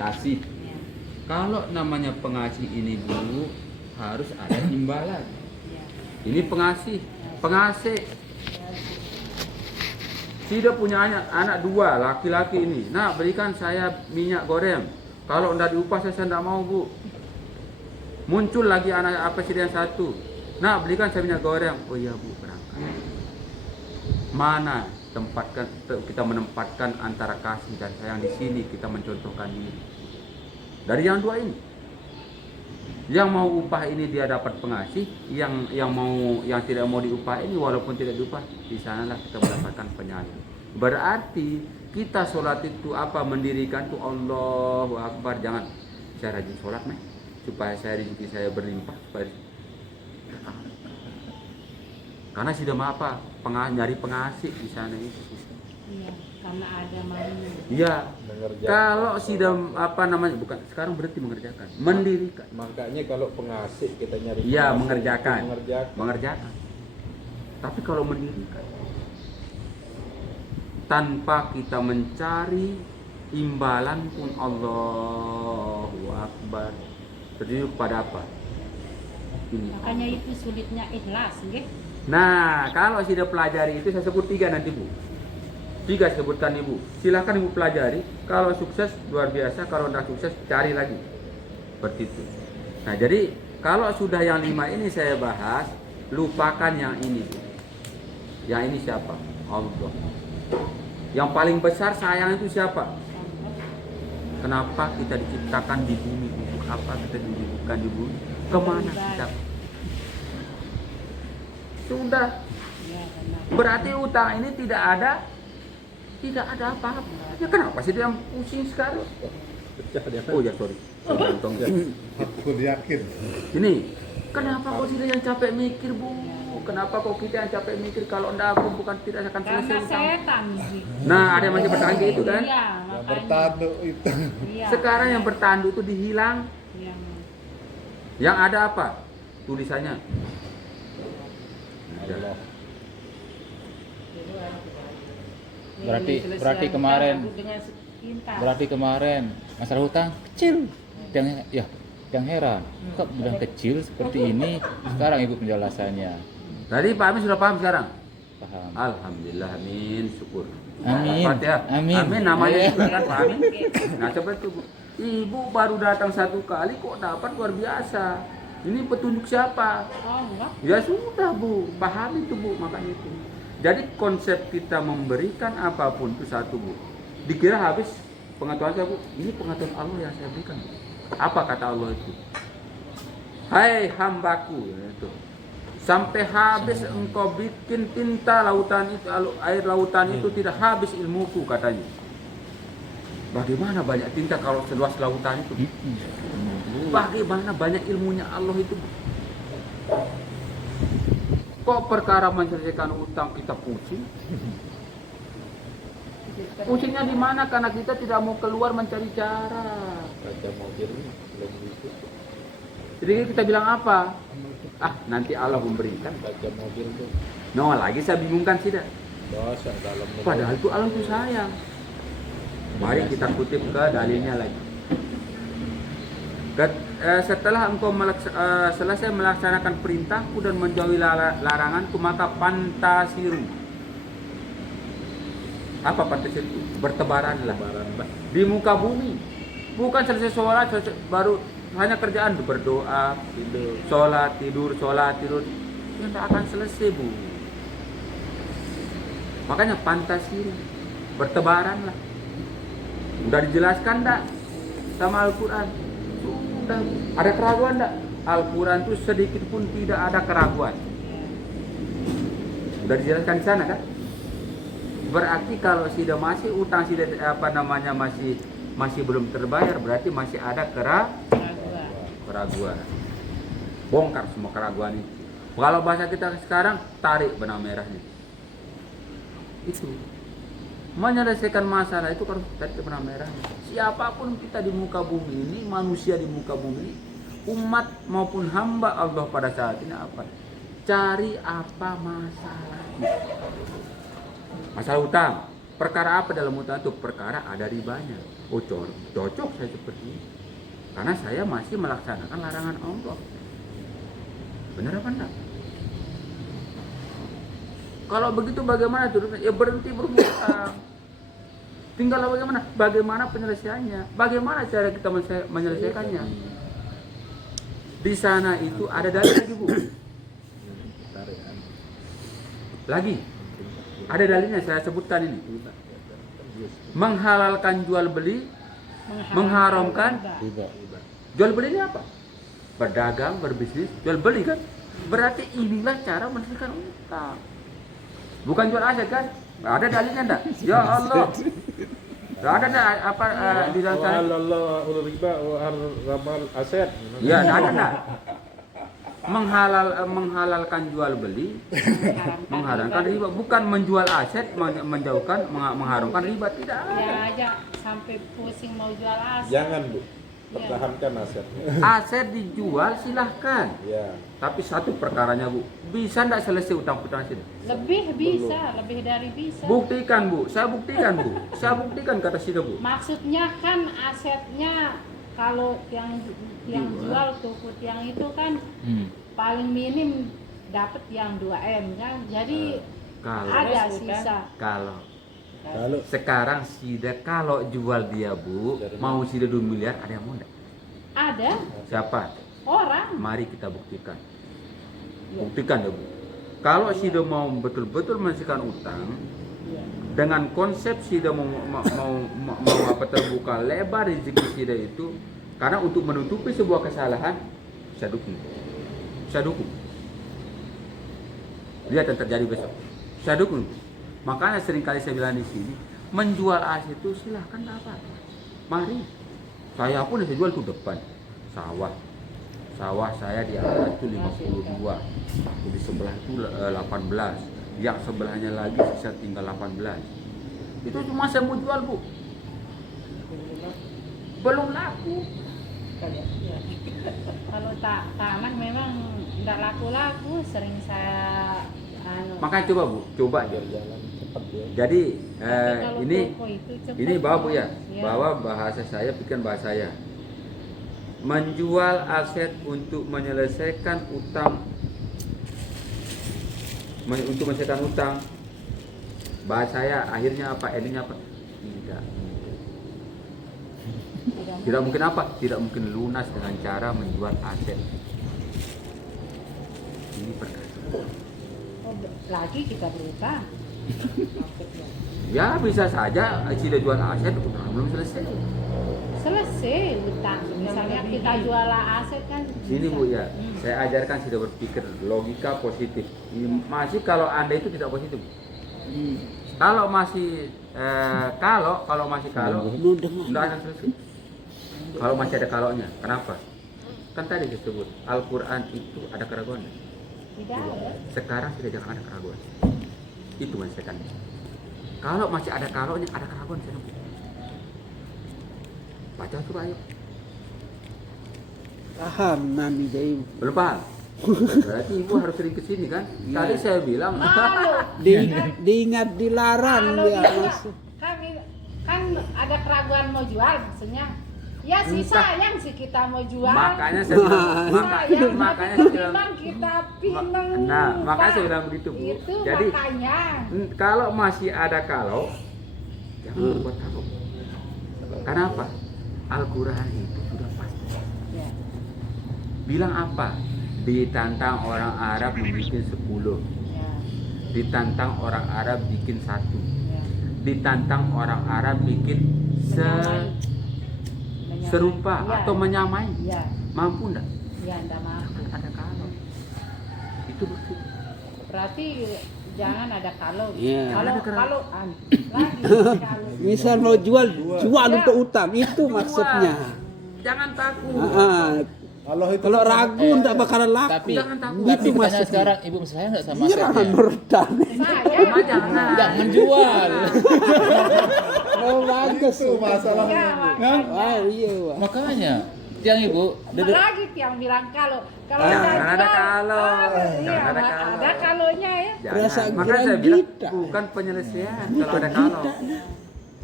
kasih. Ya. Kalau namanya pengasih ini Bu, harus ada imbalan. Ya. Ini pengasih, pengasih. Tidak punya anak dua, laki-laki ini. Nah, berikan saya minyak goreng. Kalau tidak diupah saya tidak mau Bu. Muncul lagi anak presiden satu. Nah, berikan saya minyak goreng. Oh iya Bu, berangkat. Mana kita menempatkan antara kasih dan sayang di sini, kita mencontohkan ini. Dari yang dua ini. Yang mau upah ini dia dapat pengasih, yang tidak mau diupah ini walaupun tidak diupah, di sanalah kita mendapatkan penyayang. Berarti kita sholat itu apa, mendirikan tuh Allahu Akbar, jangan saya rajin sholat nih supaya rezeki saya berlimpah, supaya karena sudah apa nyari pengasih di sana itu. Iya, karena ada maunya. Iya. Kalau sudah apa namanya, bukan sekarang berarti mengerjakan, mendirikan. Makanya kalau pengasih kita nyari. Iya, pengasih, mengerjakan. Tapi kalau mendirikan, tanpa kita mencari imbalan pun, Allahu Akbar. Terdiri pada apa? Ini. Makanya itu sulitnya ikhlas, nggih. Nah, kalau sudah pelajari itu, saya sebut 3 nanti Bu. 3 sebutkan Ibu. Silakan Ibu pelajari. Kalau sukses luar biasa, kalau tidak sukses cari lagi. Seperti itu. Nah, jadi kalau sudah yang 5 ini saya bahas, lupakan yang ini. Yang ini siapa? Allah. Yang paling besar sayang itu siapa? Kenapa kita diciptakan di bumi? Untuk apa kita diciptakan di bumi? Kemana kita? Sudah. Ya, benar. Berarti utang ini tidak ada apa-apa. Ya kenapa sih dia pusing sekali? Oh ya sorry. Aku yakin. Ini kenapa kok sih yang capek mikir Bu? Kenapa kok kita yang capek mikir? Kalau enggak aku bukan tidak akan selesai Karena utang. setan sih. Nah, ada yang masih bertanduk itu kan? Iya, Yang makanya. bertanduk itu. Iya. Sekarang yang bertanduk itu dihilang. Yang Yang ada apa? Tulisannya. Allah. Berarti kemarin dengan sepintas. Berarti kemarin masalah hutang kecil. Yang heran, kok bilang kecil seperti ini? Sekarang Ibu penjelasannya. Tadi Pak Amin sudah paham sekarang? Paham. Alhamdulillah, amin, syukur. Amin. Fatihah. Amin. Amin namanya Iya. juga kan Pak Amin. Nah seperti itu Bu. Ibu baru datang 1 kali kok dapat luar biasa. Ini petunjuk siapa? Oh, enggak. Ya sudah Bu, paham itu Bu, makanya itu. Jadi konsep kita memberikan apapun itu satu Bu. Dikira habis pengetahuan saya Bu, ini pengetahuan Allah yang saya berikan Bu. Apa kata Allah itu? Hai hambaku, itu. Sampai habis engkau bikin tinta lautan itu, air lautan itu tidak habis ilmuku katanya. Bagaimana banyak tinta kalau seluas lautan itu? Bagaimana banyak ilmunya Allah itu? Kok perkara menyelesaikan utang kita pusing? Pusingnya di mana? Karena kita tidak mau keluar mencari cara. Raja mobil belum itu. Jadi kita bilang apa? Ah, nanti Allah memberikan. Raja mobil tuh. No, lagi saya bingungkan sih dah. Dosa dalam. Padahal itu Allah itu sayang. Mari kita kutip ke dalilnya lagi. Setelah engkau selesai melaksanakan perintahku dan menjauhi laranganku, maka pantasiru. Apa pantasiru? Bertebaranlah di muka bumi. Bukan selesai sholat baru hanya kerjaan berdoa, sholat tidur. Itu tidak akan selesai Bu. Makanya pantasiru, bertebaranlah. Udah dijelaskan enggak sama Al-Quran? Sudah. Ada keraguan enggak? Al-Quran itu sedikit pun tidak ada keraguan. Udah dijelaskan di sana kan? Berarti kalau sudah masih utang masih belum terbayar, berarti masih ada keraguan. Bongkar semua keraguan itu. Kalau bahasa kita sekarang, tarik benang merahnya. Itu. Menyelesaikan masalah itu harus tarik benang merahnya. Siapapun kita di muka bumi ini, manusia di muka bumi ini, umat maupun hamba Allah pada saat ini apa? Cari apa masalahnya. Masalah utang. Perkara apa dalam utang itu? Perkara ada ribanya. oh cocok saya seperti ini. Karena saya masih melaksanakan larangan Allah. Benar apa enggak? Kalau begitu bagaimana turunnya? Ya berhenti berhutang. Tinggal bagaimana? Bagaimana penyelesaiannya? Bagaimana cara kita menyelesaikannya? Di sana itu ada dalil lagi, Bu. Tarian. Lagi. Ada dalilnya, saya sebutkan ini. Menghalalkan jual beli, mengharamkan riba. riba. jual beli ini apa? Berdagang, berbisnis, jual beli kan? Berarti inilah cara menyelesaikan utang. Bukan jual aset kan? Ada dalilnya enggak? Ya Allah. Enggak ada enggak apa di dalam sana? Allah riba wa ramal aset. Ya, enggak ada enggak? Menghalalkan jual beli, mengharamkan riba, bukan menjual aset, menjauhkan, mengharamkan riba, tidak Ya ada. aja sampai pusing mau jual aset. Jangan, Bu. Pertahankan asetnya. Aset dijual silahkan, Ya. tapi satu perkaranya, Bu, bisa enggak selesai utang piutang sini? Lebih bisa, lebih dari bisa. Buktikan, Bu. Saya buktikan, Bu. Saya buktikan kata Sida, Bu. Maksudnya kan asetnya kalau yang jual tukut yang itu kan paling minim dapat yang 2M kan. Jadi Kalau ada Terus udah. sisa. kalau Kalau sekarang Sida kalau jual dia, Bu, mau Sida 2 miliar, ada yang mau enggak? Ada Siapa? orang. Mari kita buktikan. Buktikan ya, Bu. Kalau Sida mau betul-betul menyelesaikan utang dengan konsep Sida mau apa terbuka lebar rezeki Sida itu, karena untuk menutupi sebuah kesalahan, saya dukung. Saya dukung. Lihat yang terjadi besok. Saya dukung. Makanya seringkali saya bilang di sini, menjual aset itu silahkan dapat. Mari. Saya pun saya jual tuh depan sawah. Sawah saya di atas itu 52. Di sebelah itu 18. Yang sebelahnya lagi sisa tinggal 18. Itu cuma saya mau jual, Bu. Belum laku. Kalau tanah memang nggak laku-laku, sering saya Makanya coba, Bu, coba aja. biar jalan cepat ya. Jadi Tapi kalau ini toko itu cepat, ini bawa, Bu, ya. ya. Bawa bahasa saya, pikiran bahasa saya. Menjual aset untuk menyelesaikan utang, untuk menyelesaikan utang. Bahasa saya akhirnya apa? Endingnya apa? Tidak mungkin apa? Tidak mungkin lunas dengan cara menjual aset. Ini perkara. Oh, lagi kita berutang. Ya bisa saja Sida jual aset utang belum selesai. Selesai utang. Misalnya kita jual aset kan. Sini, bisa. Bu, ya. Saya ajarkan Sida berpikir logika positif. Masih kalau Anda itu tidak positif. Kalau masih kalau masih enggak akan selesai. Kalau masih ada kalaunya. Kenapa? Kan tadi disebut Al-Qur'an itu ada keraguan. Tidak ada. Sekarang sudah jangan ada keraguan. Itu menyelesaikan. Kalau masih ada kalaunya, ada keraguan saya. Baca coba ayo. Paham Nami Dai. Belum paham? Berarti Ibu harus sering kesini kan? Tadi saya bilang Diingat dilarang Kalau dia dia masuk. kan ada keraguan mau jual maksudnya. Ya sih Entah. sayang sih kita mau jual. makanya saya bilang, sayang, makanya tapi saya bilang, memang kita pinang. nah makanya Pak. saya bilang begitu, Bu. Itu Jadi makanya. kalau masih ada kalau, jangan berbuat kalau. Kenapa? Al-Quran itu sudah pasti. Ya. Bilang apa? Ditantang orang Arab membuat 10. Ya. Ditantang orang Arab bikin 1. Ya. Ditantang orang Arab bikin Menyamai. serupa Ya. atau menyamai. Ya. Mampu enggak? Ya enggak mampu. Ada kalau. Itu bukti. Berarti jangan ada kalau. Iya. Kalau Ada kalau lagi kalau. Misal mau jual Ya. untuk utang itu maksudnya. Jangan takut. Kalau ragu enggak bakalan laku. Tapi Jangan takut. tapi Itu pertanyaan maksudnya. sekarang Ibu saya nggak sama Iya, asetnya. berutang. Cuma jangan. Jangan jual. Oh, bagus. Itu masalahnya. Ya, makanya. Ah, iya, Wak. Makanya yang Ibu Lagi yang bilang kalau Jangan nggak ada jual, kalau. iya, Jangan ada kalau. ada kalonya ya. Perasaan Makanya saya kirain bilang kita. bukan penyelesaian kalau ada kalau.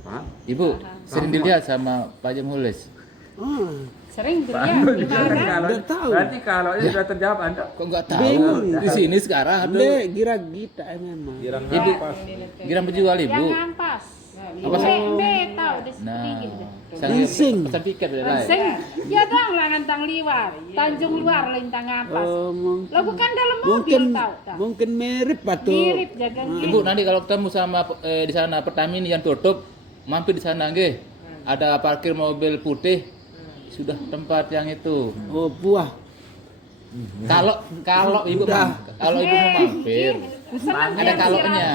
Pak, Ibu, Sering dilihat sama Pak Jamhulis. Ah, Sering Pak dilihat Nur di dikatakan mana? kalau Udah tahu. berarti kalau ini sudah terjawab Anda. Kok nggak tahu? Bingung. Di sini sekarang ada Dek, gira kita memang. Girang Ibu, pas. Giram penjual Yang ibu. ngampas. Apa sih? Tahu di Nah, sedikit. saya Leasing. pesan tiket dari lain. Sing, ya dong lah ngantang liwat, Tanjung Luar lintang ngampas. Oh, Lo bukan dalam mobil mungkin tahu tak? mungkin mirip atau Mirip jaga Ibu nanti kalau ketemu sama di sana Pertamina yang tutup, mampir di sana nggih. Ada parkir mobil putih. Sudah tempat yang itu. oh buah. Kalau ibu kalau ibu mau mampir, ada kaloknya.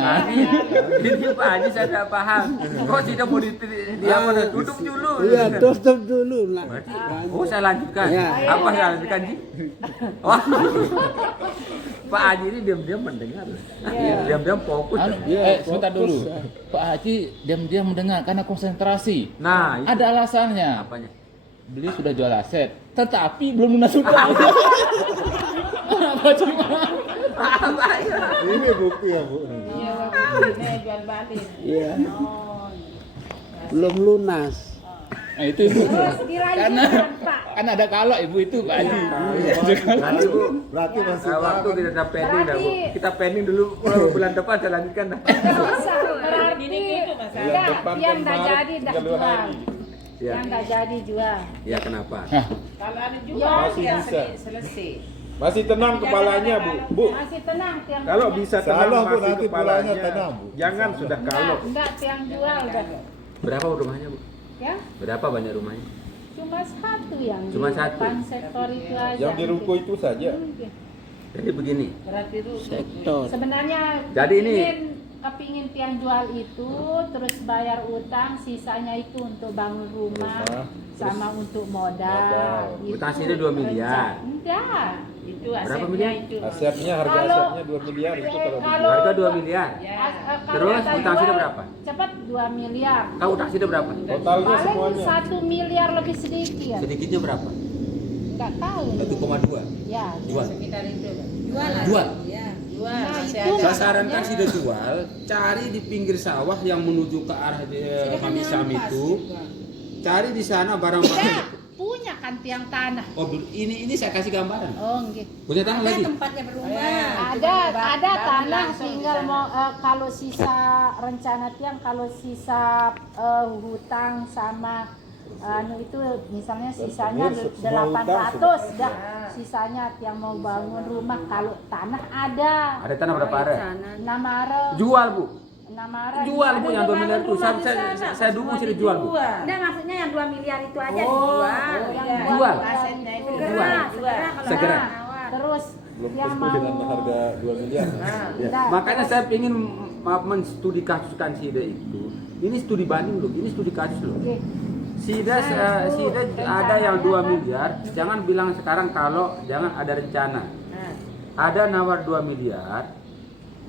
Ini Pak Haji saya tidak paham. Kok tidak mau dia mau tutup dulu? Iya, tutup dulu lah. Oh, saya lanjutkan. Ya. Apa saya lanjutkan, Ji? Wah. Pak Haji ini diam-diam mendengar. Diam-diam fokus. Anu, sebentar dulu. Pak Haji diam-diam mendengar karena konsentrasi. Nah, itu Ada alasannya. apanya? Beliau sudah jual aset, tetapi belum lunas utang. Apa cuma? Apa ya? Ini bukti ya Bu. Iya, waktu ini jual balik. Iya, Oh, belum lunas. Nah itu ibu. terus dirayu Karena Pak. kan ada kalok ibu itu Pak Haji. Berarti Bu, Berarti masih waktu tahan. tidak ada pending dah Bu. Berarti- Kita pending dulu bulan depan saya lanjutkan dah. Bisa, berarti enggak, depan yang kan enggak Maret, jadi dah 30 jual. hari. Ya. Yang enggak jadi jual. Ya kenapa? Hah, Kalau ada Ya, juga masih ya bisa. selesai. Masih tenang kepalanya Bu. Bu, Masih tenang tiang kalau punya. bisa Salah, tenang Bu, masih nanti kepalanya pulangnya tenang, Bu. Jangan sudah kalau. Enggak tiang jual dah. Berapa rumahnya Bu? Ya, Berapa banyak rumahnya? cuma satu yang Cuma di satu. depan sektor itu aja. Yang di ruko itu saja. Jadi begini. Berarti Sektor. Sebenarnya Jadi ini- kepingin tiang jual itu terus bayar utang, sisanya itu untuk bangun rumah Rumah, sama untuk modal. modal. Itu Utang sini 2 miliar. Enggak. itu Berapa asetnya miliar? itu. Asetnya harga Kalau- asetnya 2 miliar itu kalau kalau- Harga 2 miliar. Ya. Kalau Terus kata utang jual, sudah berapa? Cepat 2 miliar. Kau utang sini berapa? totalnya Paling semuanya. 1 miliar lebih sedikit. Sedikitnya berapa? Enggak tahu. 1,2. Ya. Jual. Sekitar itu. Jual. Ya, jual. Nah, Masih itu ada. Saya sarankan sudah jual, cari di pinggir sawah yang menuju ke arah Mami Sam itu. Cari di sana barang-barang. Punya kan tiang tanah. Oh, ini saya kasih gambaran. Oh, enggak. Punya tanah lagi? Tempatnya berumah. Ada tanah tinggal mau kalau sisa rencana tiang, kalau sisa hutang sama itu misalnya sisanya Semua hutang 800 dah sisanya tiang mau bangun rumah. Kalau tanah ada Ada tanah berapa are? 6 are Jual, Bu. 6 are Jual, Bu, yang 2 miliar itu. Saya dukung sini jual, Bu. Enggak, maksudnya yang 2 miliar itu aja Oh, dijual. yang iya. Jual. Asetnya itu Segera, Jual. segera kalau Segera. nawar. terus Belum yang tentu mau dengan harga 2 miliar. Ya. Nah, Makanya saya ingin menstudi kasuskan Sida itu. Ini studi banding loh, ini studi kasus loh. Oke. Sida ada yang 2 miliar, jangan bilang sekarang kalau jangan ada rencana. Ada nawar 2 miliar,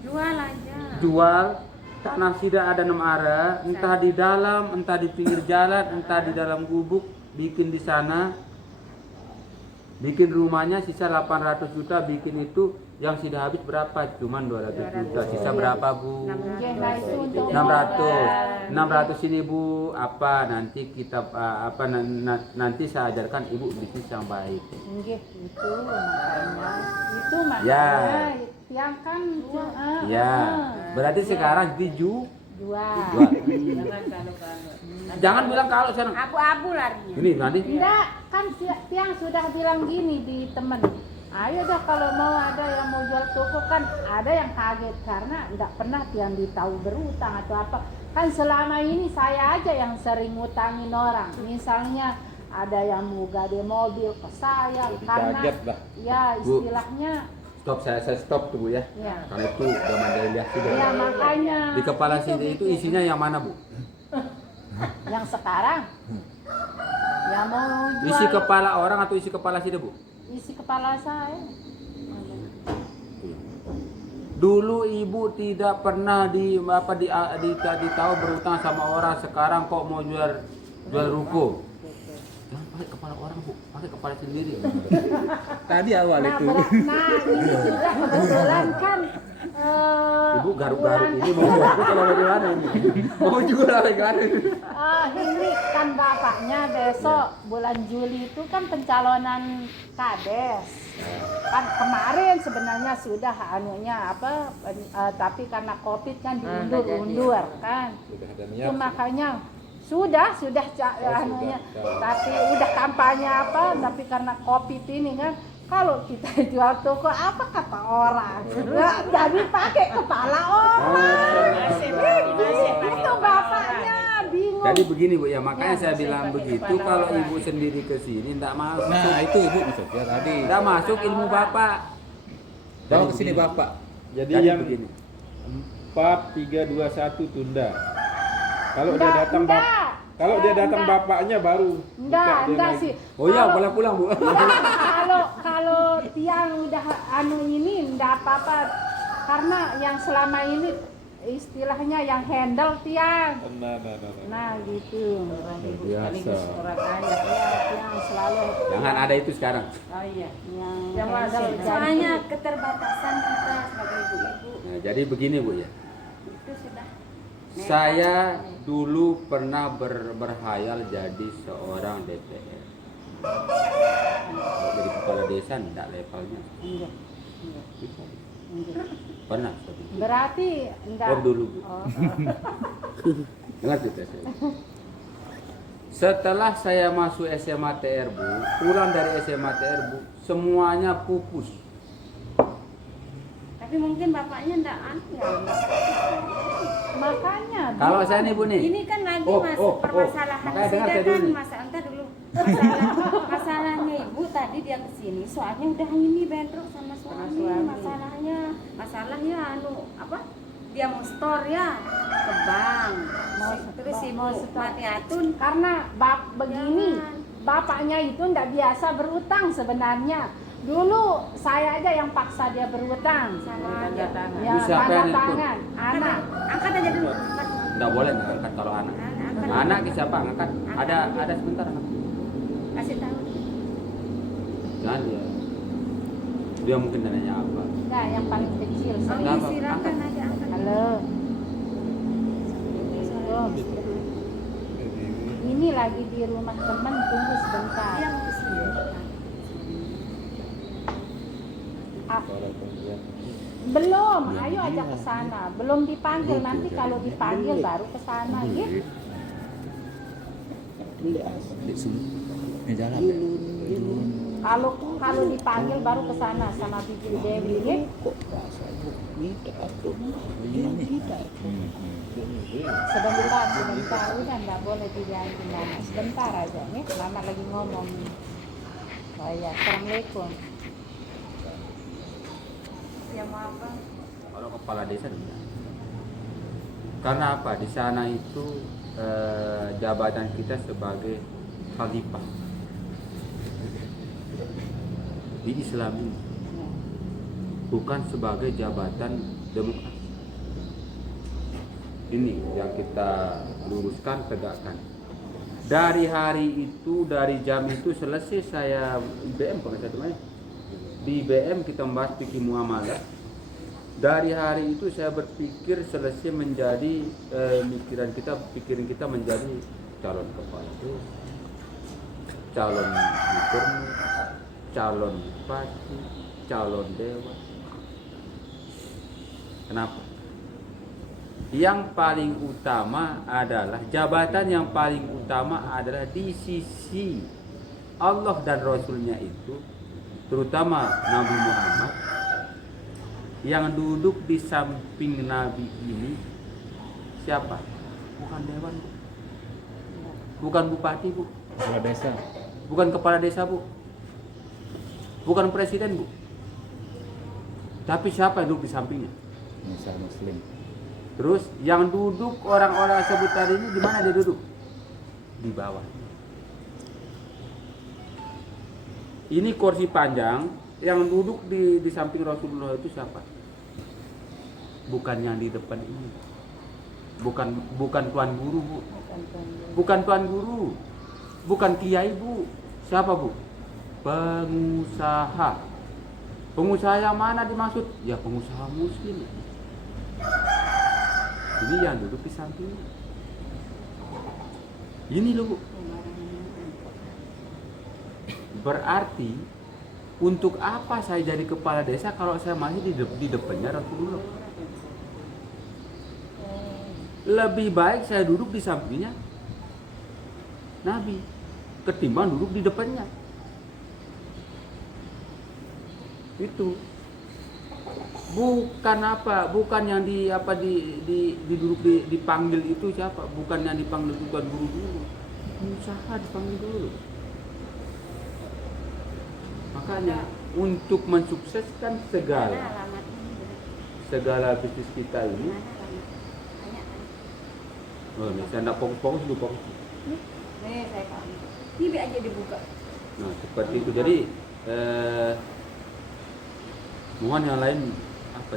Jual aja. jual tanah Sida ada 6 are, entah di dalam, entah di pinggir jalan, entah di dalam gubuk, bikin di sana, bikin rumahnya sisa 800 juta, bikin itu yang Sida habis berapa? Cuman 200 juta, sisa berapa Bu? Oke, nah itu untuk 600 ini Bu, apa nanti kita nanti saya ajarkan Ibu bisnis yang baik. Oke, itu makanya Ya. tiang kan Ya, berarti sekarang dijual. jual. Jangan kalau. Jangan bilang kalau sekarang. Abu-abu larinya. Ini nanti. Enggak, kan tiang sudah bilang gini di temen. Ayo dah kalau mau ada yang mau jual toko kan ada yang kaget karena enggak pernah tiang ditahu berutang atau apa. Kan selama ini saya aja yang sering ngutangin orang. Misalnya ada yang mau gade mobil ke saya Jadi karena kaget lah. ya istilahnya Stop, saya stop tuh Bu ya. ya. Karena itu zaman dari lihat sudah. Ya makanya Di kepala Sida itu isinya yang mana Bu? yang sekarang yang mau jual Isi kepala orang atau isi kepala Sida Bu? isi kepala saya. Dulu Ibu tidak pernah ditahu berutang sama orang, sekarang kok mau jual ruko. Jangan pakai kepala orang Bu, pakai kepala sendiri. Tadi awal Nah, itu. nah ini juga kebetulan kan Ibu garuk-garuk ini mau fokus kalau bagaimana ini? Mau jual bagaimana ini? Henry kan bapaknya besok bulan Juli itu kan pencalonan Kades. Kan kemarin sebenarnya sudah tapi karena Covid kan diundur-undur kan. Sudah ada Itu niat. makanya sudah tapi udah kampanye tapi karena Covid ini kan kalau kita jual toko apa kata orang ya, jadi pakai kepala orang itu bapaknya bingung. Jadi begini Bu ya, makanya Ya, saya bilang begitu. Kalau ibu sendiri ke sini enggak masuk. Nah, itu Ibu maksudnya tadi. Enggak masuk ilmu Bapak. Bawa ke sini Bapak. Jadi Jadi yang begini. 4, 3, 2, 1 tunda. Kalau dia Enggak, datang enggak. kalau dia datang Enggak. bapaknya baru buka dia Enggak naik. sih. Oh iya, Kalau- boleh pulang Bu. kalau tiang udah ini enggak apa-apa karena yang selama ini istilahnya yang handle tiang. Nah. Nah gitu. Sekaligus orang kaya. Ya, tiang selalu Jangan ada itu sekarang. Oh iya. yang handle. Soalnya keterbatasan kita sebagai ibu-ibu Nah, jadi begini Bu ya. itu sudah Saya dulu pernah berhayal jadi seorang DPR. Kalau jadi kepala desa enggak levelnya. Enggak. Pernah tapi. Berarti enggak. Oh dulu Bu. Oh. Dengar cerita saya. Setelah saya masuk SMA TR Bu, pulang dari SMA TR Bu, semuanya pupus. tapi mungkin bapaknya enggak Makanya Kalau saya nih Bu nih. ini kan lagi permasalahan Makanya dengar sudah saya dulu kan nih. entah dulu masalahnya ibu tadi dia kesini soalnya udah ini bentrok sama suami. Masalahnya dia mau store ya ke bank terus ibu mau store. mati atun karena begini, bapaknya itu ndak biasa berutang sebenarnya. Dulu saya aja yang paksa dia berutang. sama Ya, Itu siapa yang tanda itu? tangan, anak. angkat aja dulu angkat. Enggak boleh ngangkat kalau anak. Angkat. Anak siapa ngangkat? Ada sebentar anak. Kasih tahu Jangan dia mungkin nanya apa. Enggak, yang paling kecil. oh, Enggak apa, silakan aja angkat. Halo. Assalamualaikum. Ini lagi di rumah teman, tunggu sebentar. Dia mau kesini Belum, ayo aja ke sana. Belum dipanggil, nanti kalau dipanggil baru ke sana, gitu. Di sini. Ini jalan. Kalau dipanggil baru ke sana sama Bibi Dewi, gitu. Sebentar, udah nggak boleh diganti Mama. Sebentar aja nih, Mama lagi ngomong. Oh ya, Assalamualaikum. dia mau apa Kalau kepala desa enggak. Karena apa? Di sana itu jabatan kita sebagai khalifah di Islam ini, bukan sebagai jabatan demokrasi. Ini yang kita luruskan, tegakkan. Dari hari itu, dari jam itu selesai saya IBM di IBM kita membahas fikih muamalah. Dari hari itu saya berpikir selesai menjadi pikiran kita menjadi calon kepala desa, calon gubernur, calon bupati, calon dewan. Kenapa? Yang paling utama adalah jabatan yang paling utama adalah di sisi Allah dan Rasulnya itu, terutama Nabi Muhammad. Yang duduk di samping Nabi ini siapa? Bukan dewan, Bu. Bukan bupati, Bu. Kepala desa. Bukan kepala desa, Bu. Bukan presiden, Bu. Tapi siapa yang duduk di sampingnya? Misal Muslim. Terus yang duduk orang-orang sebut tadi ini di mana dia duduk? Di bawah. Ini kursi panjang, yang duduk di samping Rasulullah itu siapa? Bukan yang di depan ini. Bukan tuan guru, Bu. Bukan tuan guru. Bukan kiai, Bu. Siapa, Bu? Pengusaha. Pengusaha yang mana dimaksud? Ya pengusaha muslim. Ini yang duduk di sampingnya. Ini loh, Bu. Berarti untuk apa saya jadi kepala desa kalau saya masih di depannya Rasulullah? Lebih baik saya duduk di sampingnya Nabi ketimbang duduk di depannya. Itu bukan apa, bukan yang duduk dipanggil itu siapa, bukan yang dipanggil bukan guru dulu, pengusaha dipanggil dulu. Makanya untuk mensukseskan Mana segala alamat bisnis kita ini, Mana alamat? Tanya kan. oh, ini saya tidak fokus dulu fokus. Nih saya kasih. Ini aja dibuka. Nah seperti itu. Jadi mohon yang lain apa